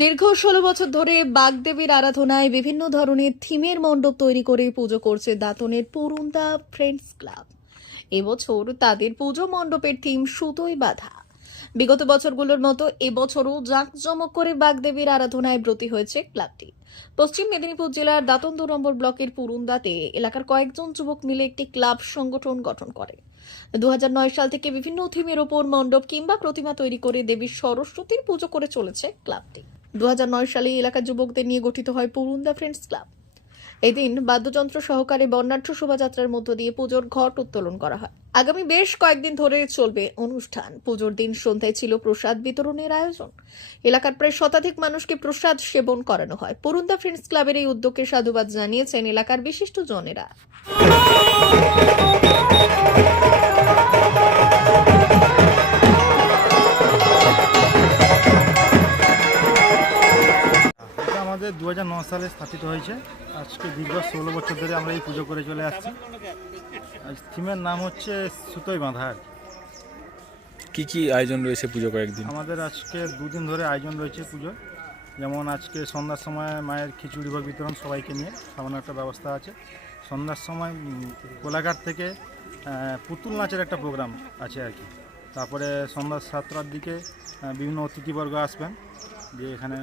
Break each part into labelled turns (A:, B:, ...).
A: দীর্ঘ ষোলো বছর ধরে বাগদেবীর আরাধনায় বিভিন্ন ধরনের থিমের মণ্ডপ তৈরি করে পুজো করছে দাঁতনের পূর্ণদা ফ্রেন্ডস ক্লাব। এবছর তাদের পুজো মণ্ডপের থিম সুতোয় বাঁধা। বিগত বছরগুলোর মতো এবছরও জাঁকজমক করে বাগদেবীর আরাধনায় ব্রতী হয়েছে ক্লাবটি। পশ্চিম মেদিনীপুর জেলার দাতন দু নম্বর ব্লকের পুরুন্দাতে এলাকার কয়েকজন যুবক মিলে একটি ক্লাব সংগঠন গঠন করে। দু হাজার নয় সাল থেকে বিভিন্ন থিমের ওপর মণ্ডপ কিংবা প্রতিমা তৈরি করে দেবী সরস্বতীর পুজো করে চলেছে ক্লাবটি। দু সালে এলাকার যুবকদের নিয়ে গঠিত হয় পুরুন্দা ফ্রেন্ডস ক্লাব এদিন বাদ্যযন্ত্র সহকারে বর্ণাঢ্য শোভাযাত্রার মধ্য দিয়ে পুজোর ঘট উত্তোলন করা হয়। আগামী বেশ কয়েকদিন ধরে চলবে অনুষ্ঠান। পুজোর দিন সন্ধ্যায় ছিল প্রসাদ বিতরণের আয়োজন। এলাকার প্রায় শতাধিক মানুষকে প্রসাদ সেবন করানো হয়। পরুন্দা ফ্রেন্ডস ক্লাবের এই উদ্যোগকে সাধুবাদ জানিয়েছেন এলাকার বিশিষ্ট জনেরা।
B: সালে স্থাপিত হয়েছে। আজকে দীর্ঘ ষোলো বছর ধরে আমরা এই পুজো করে চলে আসছি। থিমের নাম হচ্ছে সুতোই বাঁধা আর কি।
C: কি আয়োজন রয়েছে পুজো কয়েকদিন?
B: আমাদের আজকে দুদিন ধরে আয়োজন রয়েছে পুজোর যেমন আজকে সন্ধ্যার সময় মায়ের খিচুড়ি ভোগ বিতরণ সবাইকে নিয়ে সামান্য একটা ব্যবস্থা আছে। সন্ধ্যার সময় কোলাঘাট থেকে পুতুল নাচের একটা প্রোগ্রাম আছে আর কি। তারপরে সন্ধ্যা সাতটার দিকে বিভিন্ন অতিথিবর্গ আসবেন। দিয়ে এখানে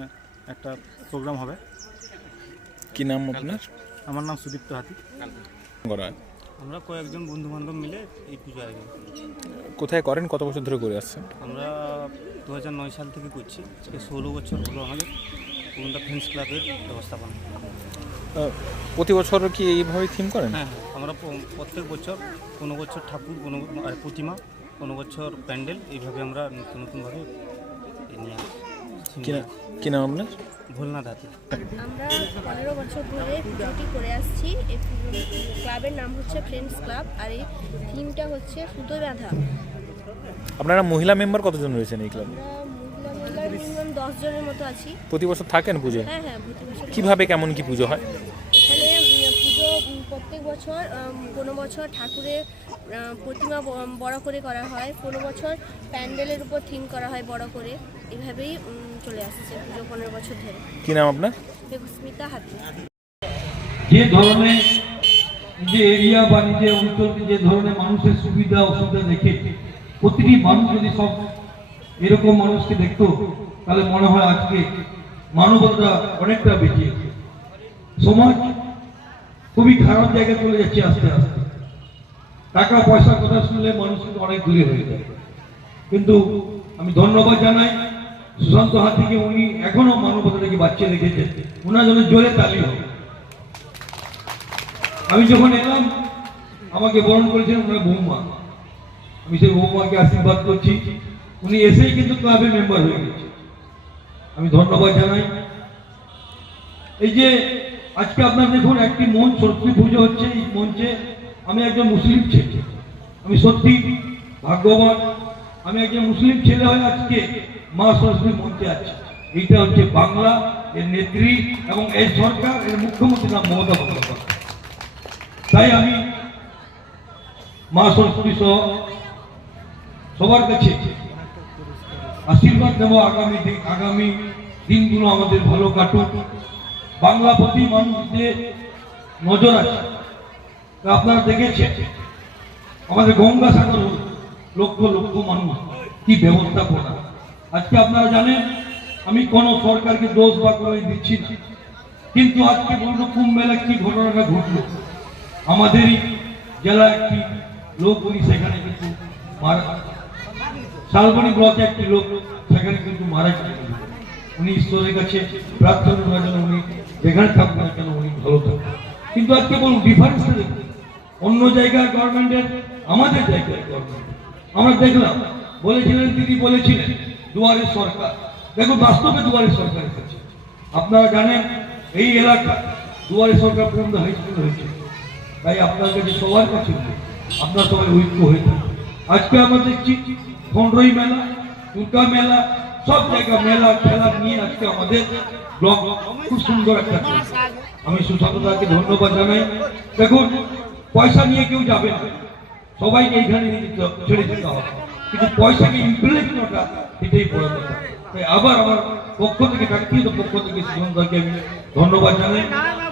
B: একটা প্রোগ্রাম হবে।
C: কি নাম আপনার?
B: আমার নাম সুদীপ্ত হাতি।
C: করা হয়?
D: আমরা কয়েকজন বন্ধু বান্ধব মিলে এই পুজো আয়োজন
C: কোথায় করেন? কত বছর ধরে করে আসছেন?
D: আমরা দু নয় সাল থেকে করছি। আজকে ষোলো বছর হলো আমাদের পুরন্দা ফ্রেন্ডস ক্লাবের ব্যবস্থাপনা।
C: প্রতি বছর কি এইভাবে থিম করেন?
D: হ্যাঁ হ্যাঁ। আমরা প্রত্যেক বছর কোনো বছর ঠাকুর কোনো আর প্রতিমা কোনো বছর প্যান্ডেল এইভাবে আমরা নতুন নতুনভাবে নিয়ে আসি।
C: কি নাম আপনার?
D: ভোলনাথ হাতে।
E: আমরা পনেরো বছর ধরে পুজোটি করে আসছি। এই ক্লাবের নাম হচ্ছে ফ্রেন্ডস ক্লাব আর এই থিমটা হচ্ছে সুতোয় বাঁধা।
C: আপনারা মহিলা মেম্বার কতজন রয়েছেন এই ক্লাবে?
E: মহিলা মেম্বার মিনিমাম দশ জনের মতো আছি।
C: প্রতি বছর থাকেন পুজোয়?
E: হ্যাঁ হ্যাঁ প্রতি বছর
C: কীভাবে কেমন কি পুজো হয়?
E: এখানে পুজো প্রত্যেক বছর কোনো বছর ঠাকুরের প্রতিমা বড় করে করা হয়। কোনো বছর প্যান্ডেলের উপর থিম করা হয় বড় করে। এভাবেই চলে আসছে পুজো পনেরো বছর ধরে।
C: কি নাম আপনার?
E: স্মিতা হাতি।
F: যে ধরনের যে এরিয়া বা নিজের অঞ্চলকে যে ধরনের মানুষের সুবিধা অসুবিধা দেখে প্রতিটি মানুষ যদি সব এরকম মানুষকে দেখতো তাহলে মনে হয় আজকে মানবতা অনেকটা বেঁচে আছে। সমাজ খুবই খারাপ জায়গায় চলে যাচ্ছে আস্তে আস্তে। টাকা পয়সার কথা শুনলে মানুষ কিন্তু অনেক দূরে হয়ে যায়। কিন্তু আমি ধন্যবাদ জানাই সুশান্ত হাতিকে উনি এখনও মানবতাটাকে বাঁচিয়ে রেখেছেন। ওনার জন্য জোরে তালি হবে। আমি যখন এলাম, আমাকে বরণ করেছেন ওনার বৌমা। আমি সেই বৌমাকে আশীর্বাদ করছি। উনি এসেই কিন্তু ক্লাবের মেম্বার হয়ে গেছে। আমি ধন্যবাদ জানাই। এই যে আজকে আপনার দেখুন, একটি মঞ্চ সরস্বতী পুজো হচ্ছে এই মঞ্চে। আমি একজন মুসলিম ছেলে। আমি সত্যি ভাগ্যবান। আমি একজন মুসলিম ছেলে হয়ে আজকে মা সরস্বতী মঞ্চে আছি। এইটা হচ্ছে বাংলা, এর নেত্রী এবং এই সরকার, এর মুখ্যমন্ত্রী নাম মমতা বন্দ্যোপাধ্যায়। তাই আমি মা সরস্বতী সহ সবার কাছে আশীর্বাদ নেব আগামী দিন, আগামী দিনগুলো আমাদের ভালো কাটুক। বাংলা প্রতি মানুষদের নজর আছে। আপনারা দেখেছেন? আমাদের গঙ্গাসাগর লক্ষ লক্ষ মানুষ কি ব্যবস্থাপনা। আজকে আপনারা জানেন, আমি কোন সরকারকে দোষ বা করে দিচ্ছি না। কিন্তু আজকে বলব কুম্ভ মেলা কি ঘটনাটা ঘটলো? আমাদেরই জেলা একটি লোক, উনি সেখানে কিন্তু মারা শালবনী ব্লকে একটি লোক সেখানে কিন্তু মারা গেলেন উনি ঈশ্বরের কাছে প্রার্থনা করার উনি যেখানে থাকবেন কেন উনি ভালো থাকবেন কিন্তু আজকে বলুন ডিফারেন্সটা দেখুন। অন্য জায়গার গভর্নমেন্টের আমাদের জায়গায় গভর্নমেন্ট আমরা দেখলাম, বলেছিলেন, তিনি বলেছিলেন দুয়ারে সরকার। দেখুন, বাস্তবে দুয়ারে সরকার এসেছে। আপনারা জানেন, এই এলাকা দুয়ারে সরকার পর্যন্ত হাই স্কুল হয়েছে। তাই আপনার কাছে সবার কাছে আপনারা সবাই ঐক্য হয়ে থাকে আজকে আমরা দেখছি খন্ডই মেলা, দুর্গা মেলা, সব জায়গা মেলা, খেলা নিয়ে আজকে আমাদের ব্লক খুব সুন্দর একটা আমি সুশান্তদাকে ধন্যবাদ জানাই। দেখুন, পয়সা নিয়ে কেউ যাবে না। সবাইকে এইখানে ছেড়ে দিতে হবে। কিন্তু পয়সাকে ইমপ্লিমেন্ট করাটা এটাই বড় কথা। তাই আবার আমার পক্ষ থেকে, ব্যক্তিগত পক্ষ থেকে সুমনদাকে আমি ধন্যবাদ জানাই।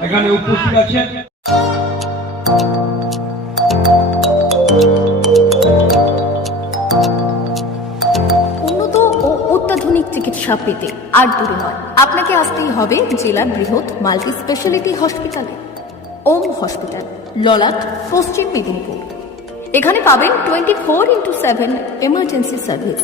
F: এখানে উপস্থিত আছেন।
A: চিকিৎসা পেতে আর দূরে নয়। আপনাকে আসতেই হবে জেলার বৃহৎ মাল্টি স্পেশালিটি হসপিটালে। ওম হসপিটাল, ললাট, পশ্চিম মেদিনীপুর। এখানে পাবেন twenty four into seven emergency service.